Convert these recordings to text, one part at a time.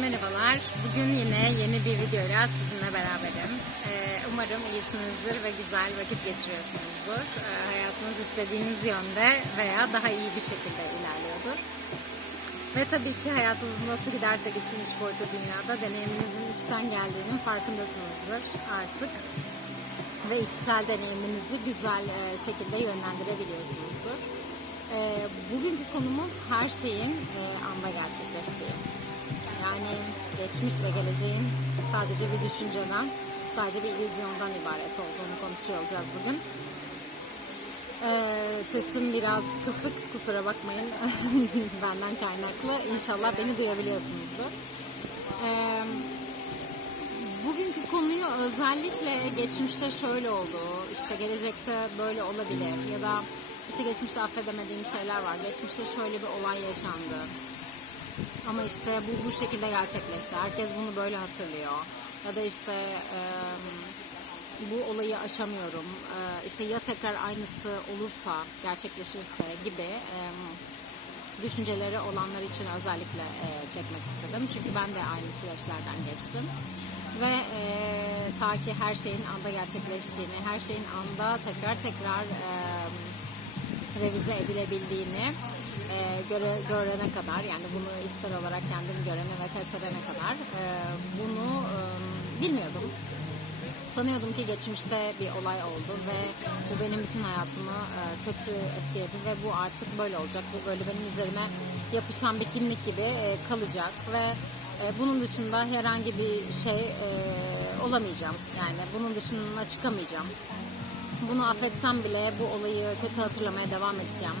Merhabalar. Bugün yine yeni bir videoyla sizinle beraberim. Ee, umarım iyisinizdir ve güzel vakit geçiriyorsunuzdur. Ee, hayatınız istediğiniz yönde veya daha iyi bir şekilde ilerliyordur. Ve tabii ki hayatınız nasıl giderse gitsin üç boyutlu dünyada deneyiminizin içten geldiğinin farkındasınızdır artık. Ve içsel deneyiminizi güzel e, şekilde yönlendirebiliyorsunuzdur. Ee, bugünkü konumuz her şeyin e, anda gerçekleştiği. Yani geçmiş ve geleceğin sadece bir düşünceden, sadece bir illüzyondan ibaret olduğunu konuşuyor olacağız bugün. Ee, sesim biraz kısık, kusura bakmayın benden kaynaklı. İnşallah beni duyabiliyorsunuzdur. Ee, bugünkü konuyu özellikle geçmişte şöyle oldu, işte gelecekte böyle olabilir ya da işte geçmişte affedemediğim şeyler var, geçmişte şöyle bir olay yaşandı. Ama işte bu bu şekilde gerçekleşti. Herkes bunu böyle hatırlıyor. Ya da işte e, bu olayı aşamıyorum. E, işte ya tekrar aynısı olursa, gerçekleşirse gibi e, düşünceleri olanlar için özellikle e, çekmek istedim. Çünkü ben de aynı süreçlerden geçtim. Ve e, ta ki her şeyin anda gerçekleştiğini, her şeyin anda tekrar tekrar e, revize edilebildiğini e, göre, görene kadar yani bunu içsel olarak kendim görene ve test edene kadar e, bunu e, bilmiyordum. Sanıyordum ki geçmişte bir olay oldu ve bu benim bütün hayatımı e, kötü etkiledi ve bu artık böyle olacak. Bu böyle benim üzerime yapışan bir kimlik gibi e, kalacak ve e, bunun dışında herhangi bir şey e, olamayacağım. Yani bunun dışına çıkamayacağım bunu affetsem bile bu olayı kötü hatırlamaya devam edeceğim.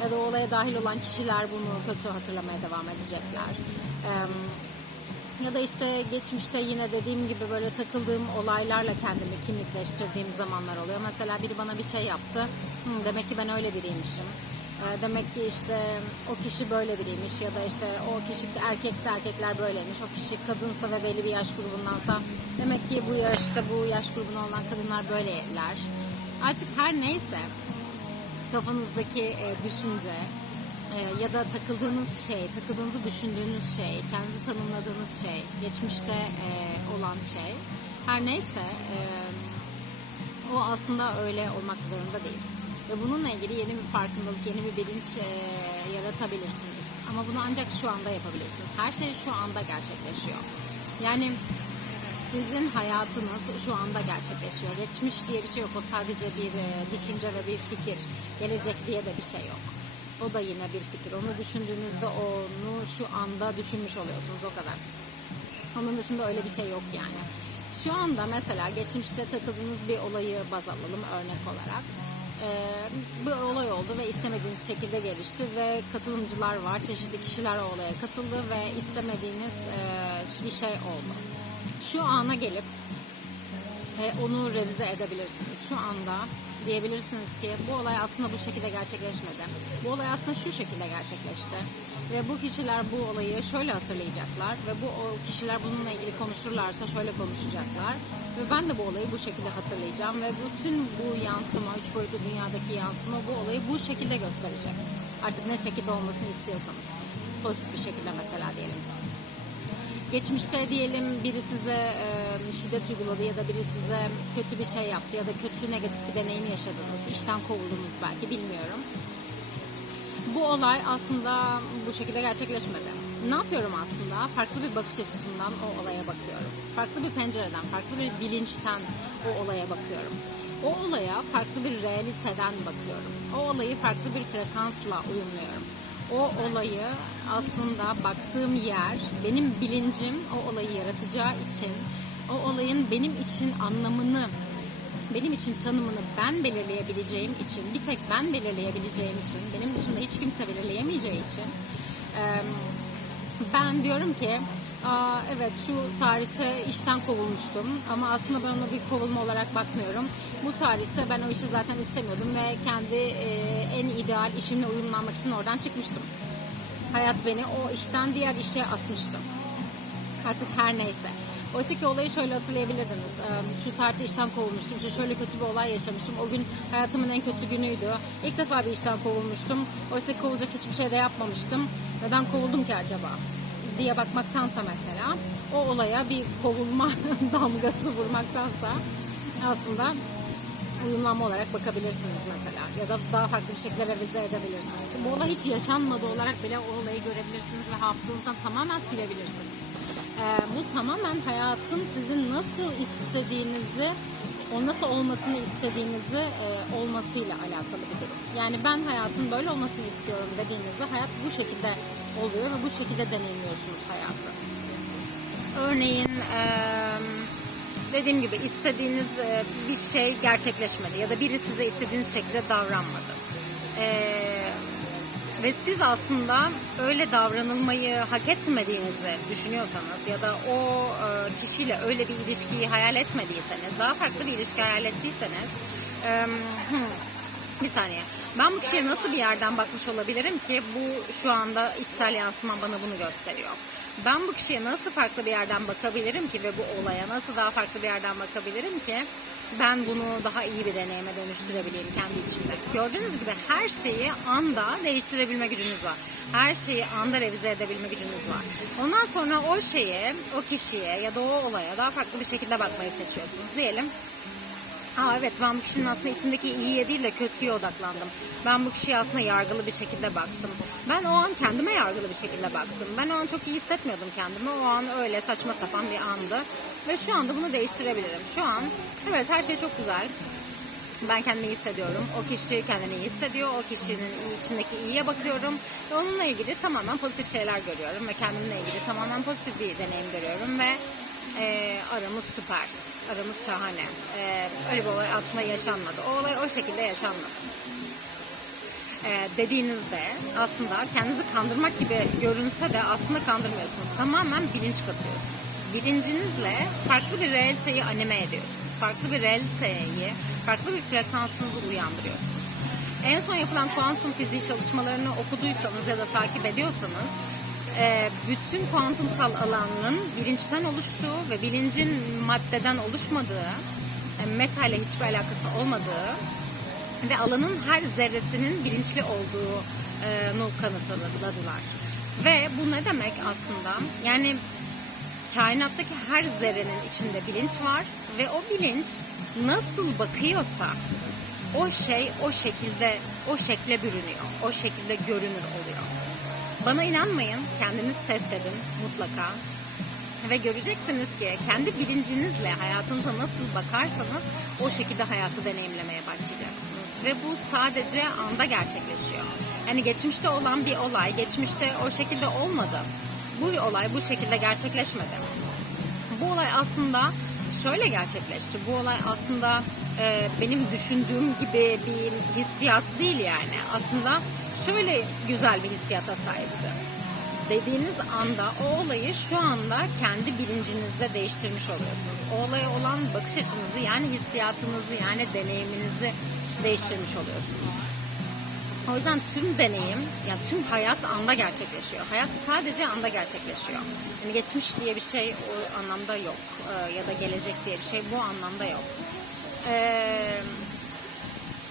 Ya da olaya dahil olan kişiler bunu kötü hatırlamaya devam edecekler. Ya da işte geçmişte yine dediğim gibi böyle takıldığım olaylarla kendimi kimlikleştirdiğim zamanlar oluyor. Mesela biri bana bir şey yaptı. Hı, demek ki ben öyle biriymişim. Ee, demek ki işte o kişi böyle biriymiş ya da işte o kişi erkekse erkekler böyleymiş. O kişi kadınsa ve belli bir yaş grubundansa demek ki bu yaşta bu yaş grubuna olan kadınlar böyleler artık her neyse kafanızdaki e, düşünce e, ya da takıldığınız şey, takıldığınızı düşündüğünüz şey, kendinizi tanımladığınız şey, geçmişte e, olan şey her neyse e, o aslında öyle olmak zorunda değil. Ve bununla ilgili yeni bir farkındalık, yeni bir bilinç e, yaratabilirsiniz. Ama bunu ancak şu anda yapabilirsiniz. Her şey şu anda gerçekleşiyor. Yani sizin hayatınız şu anda gerçekleşiyor. Geçmiş diye bir şey yok. O sadece bir e, düşünce ve bir fikir. Gelecek diye de bir şey yok. O da yine bir fikir. Onu düşündüğünüzde onu şu anda düşünmüş oluyorsunuz o kadar. Onun dışında öyle bir şey yok yani. Şu anda mesela geçmişte takıldığınız bir olayı baz alalım örnek olarak. Ee, bir olay oldu ve istemediğiniz şekilde gelişti ve katılımcılar var. Çeşitli kişiler o olaya katıldı ve istemediğiniz e, bir şey oldu şu ana gelip e, onu revize edebilirsiniz. Şu anda diyebilirsiniz ki bu olay aslında bu şekilde gerçekleşmedi. Bu olay aslında şu şekilde gerçekleşti. Ve bu kişiler bu olayı şöyle hatırlayacaklar ve bu o kişiler bununla ilgili konuşurlarsa şöyle konuşacaklar. Ve ben de bu olayı bu şekilde hatırlayacağım ve bütün bu yansıma, üç boyutlu dünyadaki yansıma bu olayı bu şekilde gösterecek. Artık ne şekilde olmasını istiyorsanız. Pozitif bir şekilde mesela diyelim geçmişte diyelim biri size e, şiddet uyguladı ya da biri size kötü bir şey yaptı ya da kötü negatif bir deneyim yaşadınız, işten kovuldunuz belki bilmiyorum. Bu olay aslında bu şekilde gerçekleşmedi. Ne yapıyorum aslında? Farklı bir bakış açısından o olaya bakıyorum. Farklı bir pencereden, farklı bir bilinçten o olaya bakıyorum. O olaya farklı bir realiteden bakıyorum. O olayı farklı bir frekansla uyumluyorum o olayı aslında baktığım yer benim bilincim o olayı yaratacağı için o olayın benim için anlamını benim için tanımını ben belirleyebileceğim için bir tek ben belirleyebileceğim için benim dışında hiç kimse belirleyemeyeceği için ben diyorum ki Evet şu tarihte işten kovulmuştum ama aslında ben ona bir kovulma olarak bakmıyorum. Bu tarihte ben o işi zaten istemiyordum ve kendi e, en ideal işimle uyumlanmak için oradan çıkmıştım. Hayat beni o işten diğer işe atmıştı. Artık her neyse. Oysa ki olayı şöyle hatırlayabilirdiniz. Şu tarihte işten kovulmuştum. Şöyle kötü bir olay yaşamıştım. O gün hayatımın en kötü günüydü. İlk defa bir işten kovulmuştum. Oysa kovulacak hiçbir şey de yapmamıştım. Neden kovuldum ki acaba? Diye bakmaktansa mesela o olaya bir kovulma damgası vurmaktansa aslında uyumlanma olarak bakabilirsiniz mesela ya da daha farklı bir şekilde revize edebilirsiniz. Bu olay hiç yaşanmadı olarak bile o olayı görebilirsiniz ve hafızanızdan tamamen silebilirsiniz. Ee, bu tamamen hayatın sizin nasıl istediğinizi, o nasıl olmasını istediğinizi e, olmasıyla alakalı bir durum. Yani ben hayatın böyle olmasını istiyorum dediğinizde hayat bu şekilde oluyor ve bu şekilde deneyimliyorsunuz hayatı. Örneğin dediğim gibi istediğiniz bir şey gerçekleşmedi ya da biri size istediğiniz şekilde davranmadı. Ve siz aslında öyle davranılmayı hak etmediğinizi düşünüyorsanız ya da o kişiyle öyle bir ilişkiyi hayal etmediyseniz, daha farklı bir ilişki hayal ettiyseniz, hmm, bir saniye. Ben bu kişiye nasıl bir yerden bakmış olabilirim ki bu şu anda içsel yansıman bana bunu gösteriyor. Ben bu kişiye nasıl farklı bir yerden bakabilirim ki ve bu olaya nasıl daha farklı bir yerden bakabilirim ki ben bunu daha iyi bir deneyime dönüştürebileyim kendi içimde. Gördüğünüz gibi her şeyi anda değiştirebilme gücünüz var. Her şeyi anda revize edebilme gücünüz var. Ondan sonra o şeye, o kişiye ya da o olaya daha farklı bir şekilde bakmayı seçiyorsunuz. Diyelim Aa evet ben bu kişinin aslında içindeki iyiye değil de kötüye odaklandım. Ben bu kişiye aslında yargılı bir şekilde baktım. Ben o an kendime yargılı bir şekilde baktım. Ben o an çok iyi hissetmiyordum kendimi. O an öyle saçma sapan bir andı. Ve şu anda bunu değiştirebilirim. Şu an evet her şey çok güzel. Ben kendimi iyi hissediyorum. O kişi kendini iyi hissediyor. O kişinin içindeki iyiye bakıyorum. Ve onunla ilgili tamamen pozitif şeyler görüyorum. Ve kendimle ilgili tamamen pozitif bir deneyim görüyorum. Ve e, aramız süper. Aramız şahane. E, öyle bir olay aslında yaşanmadı. O olay o şekilde yaşanmadı. E, dediğinizde aslında kendinizi kandırmak gibi görünse de aslında kandırmıyorsunuz. Tamamen bilinç katıyorsunuz. Bilincinizle farklı bir realiteyi anime ediyorsunuz. Farklı bir realiteyi, farklı bir frekansınızı uyandırıyorsunuz. En son yapılan kuantum fiziği çalışmalarını okuduysanız ya da takip ediyorsanız bütün kuantumsal alanın bilinçten oluştuğu ve bilincin maddeden oluşmadığı, e, metalle hiçbir alakası olmadığı ve alanın her zerresinin bilinçli olduğunu kanıtladılar. Ve bu ne demek aslında? Yani kainattaki her zerrenin içinde bilinç var ve o bilinç nasıl bakıyorsa o şey o şekilde o şekle bürünüyor. O şekilde görünür oluyor. Bana inanmayın, kendiniz test edin mutlaka. Ve göreceksiniz ki kendi bilincinizle hayatınıza nasıl bakarsanız o şekilde hayatı deneyimlemeye başlayacaksınız. Ve bu sadece anda gerçekleşiyor. Yani geçmişte olan bir olay, geçmişte o şekilde olmadı. Bu olay bu şekilde gerçekleşmedi. Bu olay aslında şöyle gerçekleşti. Bu olay aslında e, benim düşündüğüm gibi bir hissiyat değil yani. Aslında şöyle güzel bir hissiyata sahipti. Dediğiniz anda o olayı şu anda kendi bilincinizde değiştirmiş oluyorsunuz. O olaya olan bakış açınızı yani hissiyatınızı yani deneyiminizi değiştirmiş oluyorsunuz. O yüzden tüm deneyim, yani tüm hayat anda gerçekleşiyor. Hayat sadece anda gerçekleşiyor. Yani geçmiş diye bir şey o anlamda yok. Ee, ya da gelecek diye bir şey bu anlamda yok. Ee,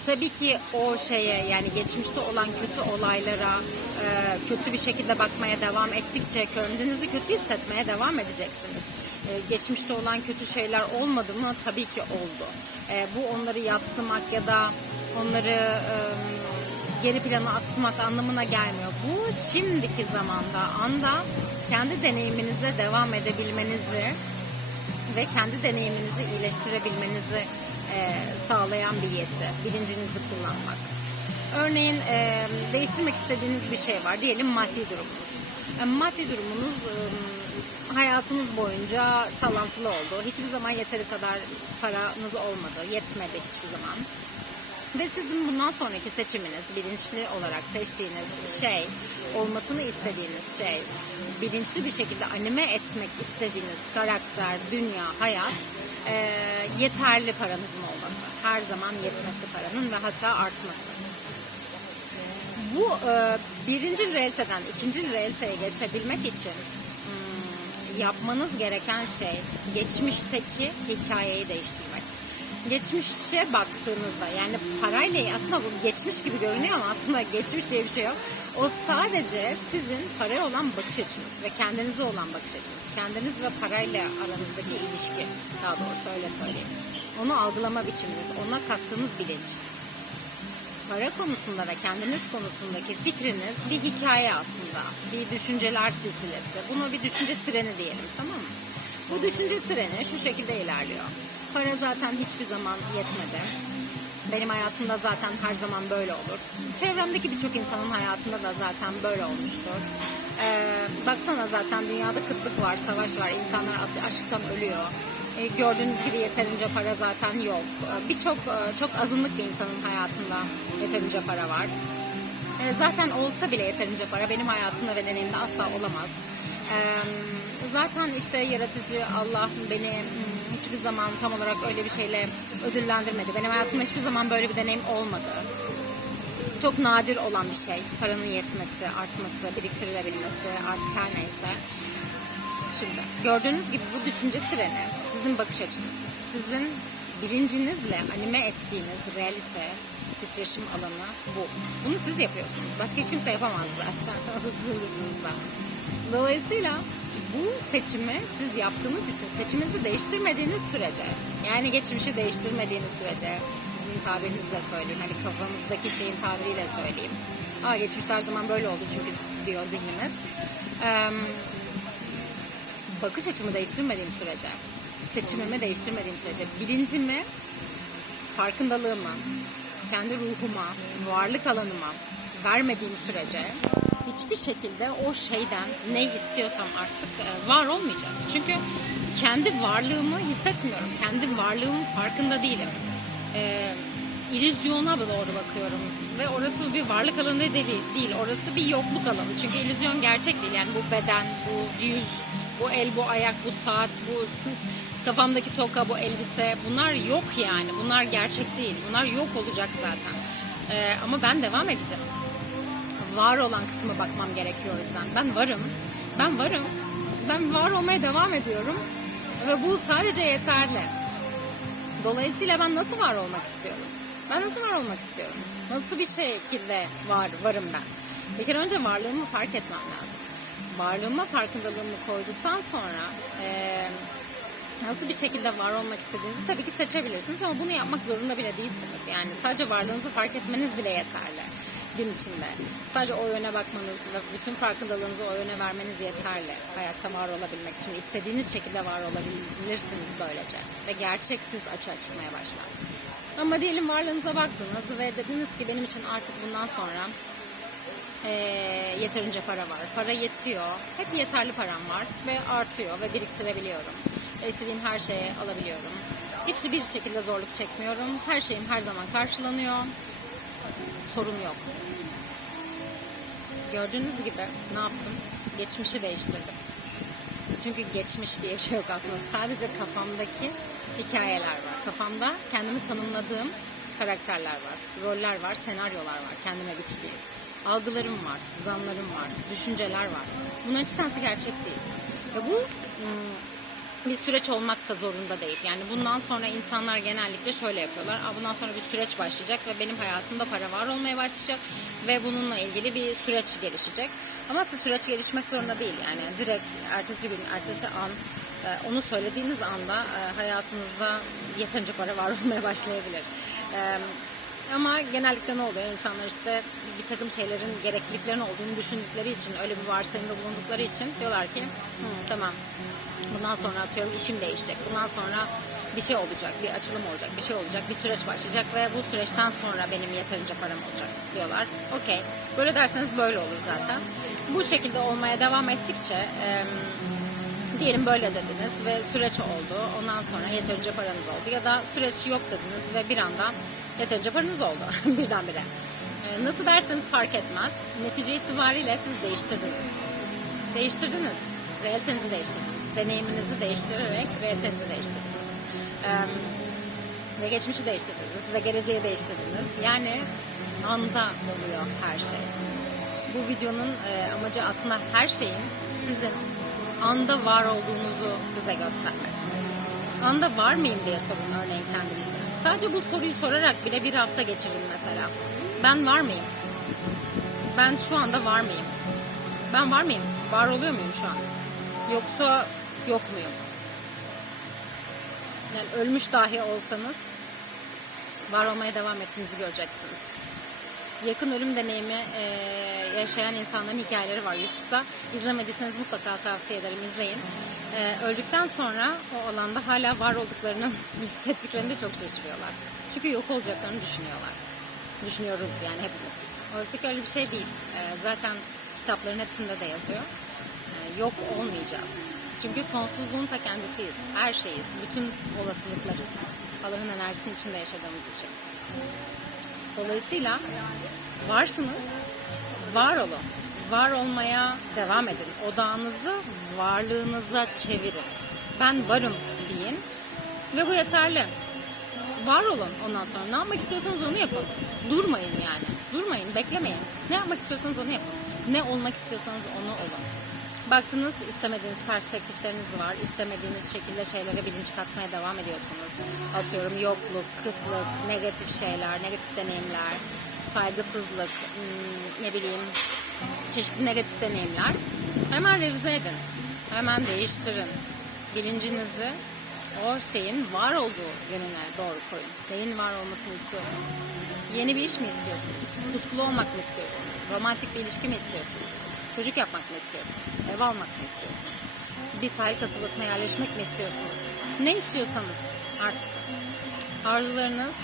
tabii ki o şeye yani geçmişte olan kötü olaylara e, kötü bir şekilde bakmaya devam ettikçe kendinizi kötü hissetmeye devam edeceksiniz. E, geçmişte olan kötü şeyler olmadı mı? Tabii ki oldu. E, bu onları yatsımak ya da onları e, geri plana atmak anlamına gelmiyor. Bu şimdiki zamanda, anda kendi deneyiminize devam edebilmenizi ve kendi deneyiminizi iyileştirebilmenizi e, sağlayan bir yeti, bilincinizi kullanmak. Örneğin e, değiştirmek istediğiniz bir şey var. Diyelim maddi durumunuz. E, maddi durumunuz e, hayatınız boyunca sallantılı oldu. Hiçbir zaman yeteri kadar paranız olmadı, yetmedi hiçbir zaman. Ve sizin bundan sonraki seçiminiz, bilinçli olarak seçtiğiniz şey, olmasını istediğiniz şey, bilinçli bir şekilde anime etmek istediğiniz karakter, dünya, hayat, e, yeterli paranızın olması. Her zaman yetmesi paranın ve hatta artması. Bu e, birinci realiteden ikinci realiteye geçebilmek için hmm, yapmanız gereken şey geçmişteki hikayeyi değiştirmek. Geçmişe baktığınızda yani parayla aslında bu geçmiş gibi görünüyor ama aslında geçmiş diye bir şey yok. O sadece sizin paraya olan bakış açınız ve kendinize olan bakış açınız. Kendiniz ve parayla aranızdaki ilişki daha doğrusu öyle söyleyeyim. Onu algılama biçiminiz, ona kattığınız bilinç. Para konusunda ve kendiniz konusundaki fikriniz bir hikaye aslında. Bir düşünceler silsilesi. Buna bir düşünce treni diyelim tamam mı? Bu düşünce treni şu şekilde ilerliyor. Para zaten hiçbir zaman yetmedi. Benim hayatımda zaten her zaman böyle olur. Çevremdeki birçok insanın hayatında da zaten böyle olmuştur. Ee, baksana zaten dünyada kıtlık var, savaş var, insanlar açlıktan ölüyor. Ee, gördüğünüz gibi yeterince para zaten yok. Ee, Birçok e, çok azınlık bir insanın hayatında yeterince para var. E, Zaten olsa bile yeterince para benim hayatımda ve deneyimde asla olamaz. E, Zaten işte yaratıcı Allah beni hmm, hiçbir zaman tam olarak öyle bir şeyle ödüllendirmedi. Benim hayatımda hiçbir zaman böyle bir deneyim olmadı. Çok nadir olan bir şey. Paranın yetmesi, artması, biriktirilebilmesi artık her neyse. Şimdi gördüğünüz gibi bu düşünce treni sizin bakış açınız. Sizin bilincinizle anime ettiğiniz realite, titreşim alanı bu. Bunu siz yapıyorsunuz. Başka hiç kimse yapamaz zaten sizin dışınızda. Dolayısıyla bu seçimi siz yaptığınız için seçiminizi değiştirmediğiniz sürece yani geçmişi değiştirmediğiniz sürece sizin tabirinizle söyleyeyim hani kafanızdaki şeyin tabiriyle söyleyeyim. Aa geçmiş her zaman böyle oldu çünkü diyor zihnimiz. Eee bakış açımı değiştirmediğim sürece, seçimimi değiştirmediğim sürece, bilincimi, farkındalığımı, kendi ruhuma, varlık alanıma vermediğim sürece hiçbir şekilde o şeyden ne istiyorsam artık e, var olmayacak. Çünkü kendi varlığımı hissetmiyorum. Kendi varlığımın farkında değilim. E, illüzyona doğru bakıyorum ve orası bir varlık alanı değil, değil. Orası bir yokluk alanı. Çünkü illüzyon gerçek değil. Yani bu beden, bu yüz, bu el, bu ayak, bu saat, bu kafamdaki toka, bu elbise bunlar yok yani. Bunlar gerçek değil. Bunlar yok olacak zaten. Ee, ama ben devam edeceğim. Var olan kısmı bakmam gerekiyor o yüzden. Ben varım. Ben varım. Ben var olmaya devam ediyorum. Ve bu sadece yeterli. Dolayısıyla ben nasıl var olmak istiyorum? Ben nasıl var olmak istiyorum? Nasıl bir şekilde var, varım ben? Bir kere önce varlığımı fark etmem lazım. Varlığıma farkındalığımı koyduktan sonra eee, nasıl bir şekilde var olmak istediğinizi tabii ki seçebilirsiniz ama bunu yapmak zorunda bile değilsiniz. Yani sadece varlığınızı fark etmeniz bile yeterli gün içinde. Sadece o yöne bakmanız ve bütün farkındalığınızı o yöne vermeniz yeterli. Hayatta var olabilmek için istediğiniz şekilde var olabilirsiniz böylece. Ve gerçek siz açığa çıkmaya başlar. Ama diyelim varlığınıza baktınız ve dediniz ki benim için artık bundan sonra eee, yeterince para var. Para yetiyor. Hep yeterli param var ve artıyor ve biriktirebiliyorum. Ve istediğim her şeye alabiliyorum. Hiçbir şekilde zorluk çekmiyorum. Her şeyim her zaman karşılanıyor. Sorun yok. Gördüğünüz gibi ne yaptım? Geçmişi değiştirdim. Çünkü geçmiş diye bir şey yok aslında. Sadece kafamdaki hikayeler var. Kafamda kendimi tanımladığım karakterler var. Roller var, senaryolar var. Kendime biçtiğim. Algılarım var, zanlarım var, düşünceler var. Bunların hiçbir tanesi gerçek değil. Ve bu hmm, bir süreç olmak da zorunda değil. Yani bundan sonra insanlar genellikle şöyle yapıyorlar. Aa, bundan sonra bir süreç başlayacak ve benim hayatımda para var olmaya başlayacak ve bununla ilgili bir süreç gelişecek. Ama siz süreç gelişmek zorunda değil. Yani direkt ertesi gün, ertesi an e, onu söylediğiniz anda e, hayatınızda yeterince para var olmaya başlayabilir. E, ama genellikle ne oluyor? İnsanlar işte bir takım şeylerin gerekliliklerinin olduğunu düşündükleri için, öyle bir varsayımda bulundukları için diyorlar ki "Hı, tamam bundan sonra atıyorum işim değişecek. Bundan sonra bir şey olacak, bir açılım olacak, bir şey olacak, bir süreç başlayacak ve bu süreçten sonra benim yeterince param olacak diyorlar. Okey. Böyle derseniz böyle olur zaten. Bu şekilde olmaya devam ettikçe em, diyelim böyle dediniz ve süreç oldu. Ondan sonra yeterince paranız oldu. Ya da süreç yok dediniz ve bir anda yeterince paranız oldu birdenbire. Ee, Nasıl derseniz fark etmez. Netice itibariyle siz değiştirdiniz. Değiştirdiniz. Realitenizi değiştirdiniz. Deneyiminizi değiştirerek realitenizi değiştirdiniz. Ve geçmişi değiştirdiniz ve geleceği değiştirdiniz. Yani anda oluyor her şey. Bu videonun e, amacı aslında her şeyin sizin anda var olduğunuzu size göstermek. Anda var mıyım diye sorun örneğin kendinize. Sadece bu soruyu sorarak bile bir hafta geçirin mesela. Ben var mıyım? Ben şu anda var mıyım? Ben var mıyım? Var oluyor muyum şu an? Yoksa yok muyum? Yani ölmüş dahi olsanız var olmaya devam ettiğinizi göreceksiniz. Yakın ölüm deneyimi e, yaşayan insanların hikayeleri var YouTube'da. İzlemediyseniz mutlaka tavsiye ederim izleyin. E, öldükten sonra o alanda hala var olduklarını hissettiklerinde çok şaşırıyorlar. Çünkü yok olacaklarını düşünüyorlar. Düşünüyoruz yani hepimiz. Oysa ki öyle bir şey değil. E, zaten kitapların hepsinde de yazıyor. E, yok olmayacağız. Çünkü sonsuzluğun ta kendisiyiz. Her şeyiz. Bütün olasılıklarız. Allah'ın enerjisinin içinde yaşadığımız için. Dolayısıyla varsınız, var olun. Var olmaya devam edin. Odağınızı varlığınıza çevirin. Ben varım deyin ve bu yeterli. Var olun ondan sonra. Ne yapmak istiyorsanız onu yapın. Durmayın yani. Durmayın, beklemeyin. Ne yapmak istiyorsanız onu yapın. Ne olmak istiyorsanız onu olun. Baktınız istemediğiniz perspektifleriniz var. İstemediğiniz şekilde şeylere bilinç katmaya devam ediyorsunuz. Atıyorum yokluk, kıtlık, negatif şeyler, negatif deneyimler, saygısızlık, hmm, ne bileyim çeşitli negatif deneyimler. Hemen revize edin. Hemen değiştirin. Bilincinizi o şeyin var olduğu yönüne doğru koyun. Neyin var olmasını istiyorsanız. Yeni bir iş mi istiyorsunuz? Tutkulu olmak mı istiyorsunuz? Romantik bir ilişki mi istiyorsunuz? Çocuk yapmak mı istiyorsunuz? Ev almak mı istiyorsunuz? Bir sahil kasabasına yerleşmek mi istiyorsunuz? Ne istiyorsanız artık. Arzularınız,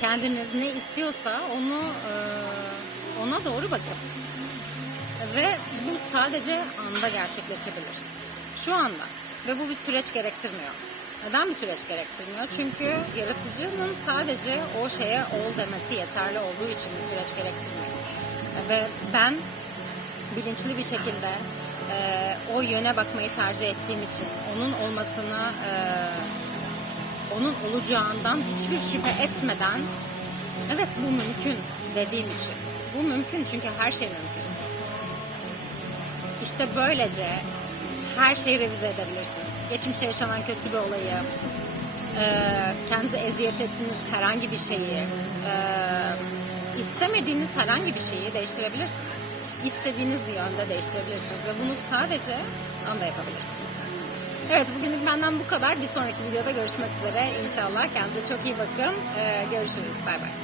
kendiniz ne istiyorsa onu e, ona doğru bakın. Ve bu sadece anda gerçekleşebilir. Şu anda. Ve bu bir süreç gerektirmiyor. Neden bir süreç gerektirmiyor? Çünkü yaratıcının sadece o şeye ol demesi yeterli olduğu için bir süreç gerektirmiyor. Ve ben bilinçli bir şekilde e, o yöne bakmayı tercih ettiğim için onun olmasını e, onun olacağından hiçbir şüphe etmeden evet bu mümkün dediğim için. Bu mümkün çünkü her şey mümkün. İşte böylece her şeyi revize edebilirsiniz. Geçmişte yaşanan kötü bir olayı, e, kendinize eziyet ettiğiniz herhangi bir şeyi, e, istemediğiniz herhangi bir şeyi değiştirebilirsiniz. İstediğiniz yönde değiştirebilirsiniz ve bunu sadece anda yapabilirsiniz. Evet bugünlük benden bu kadar. Bir sonraki videoda görüşmek üzere. İnşallah kendinize çok iyi bakın. E, görüşürüz. Bay bay.